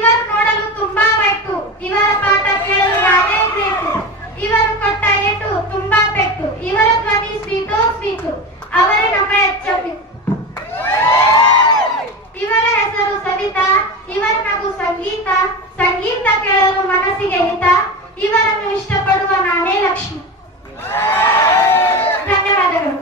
ಇವರು ನೋಡಲು ತುಂಬಾ ಬೆಟ್ಟು ಇವರ ಪಾಠ ಕೇಳಲು ನಾನೇ ಬೇಕು ಇವರು ಕೊಟ್ಟ ಏಟು ತುಂಬಾ ಪೆಟ್ಟು. ಇವರ ಧ್ವನಿ ಸ್ವೀಟೋ ಸ್ವೀಟು. ಅವರೇ ನಮ್ಮ ಎಚ್ಚರಿ. ಇವರ ಹೆಸರು ಸವಿತಾ. ಇವರ ನಗು ಸಂಗೀತ. ಸಂಗೀತ ಕೇಳಲು ಮನಸ್ಸಿಗೆ ಹಿತ. ಇವರನ್ನು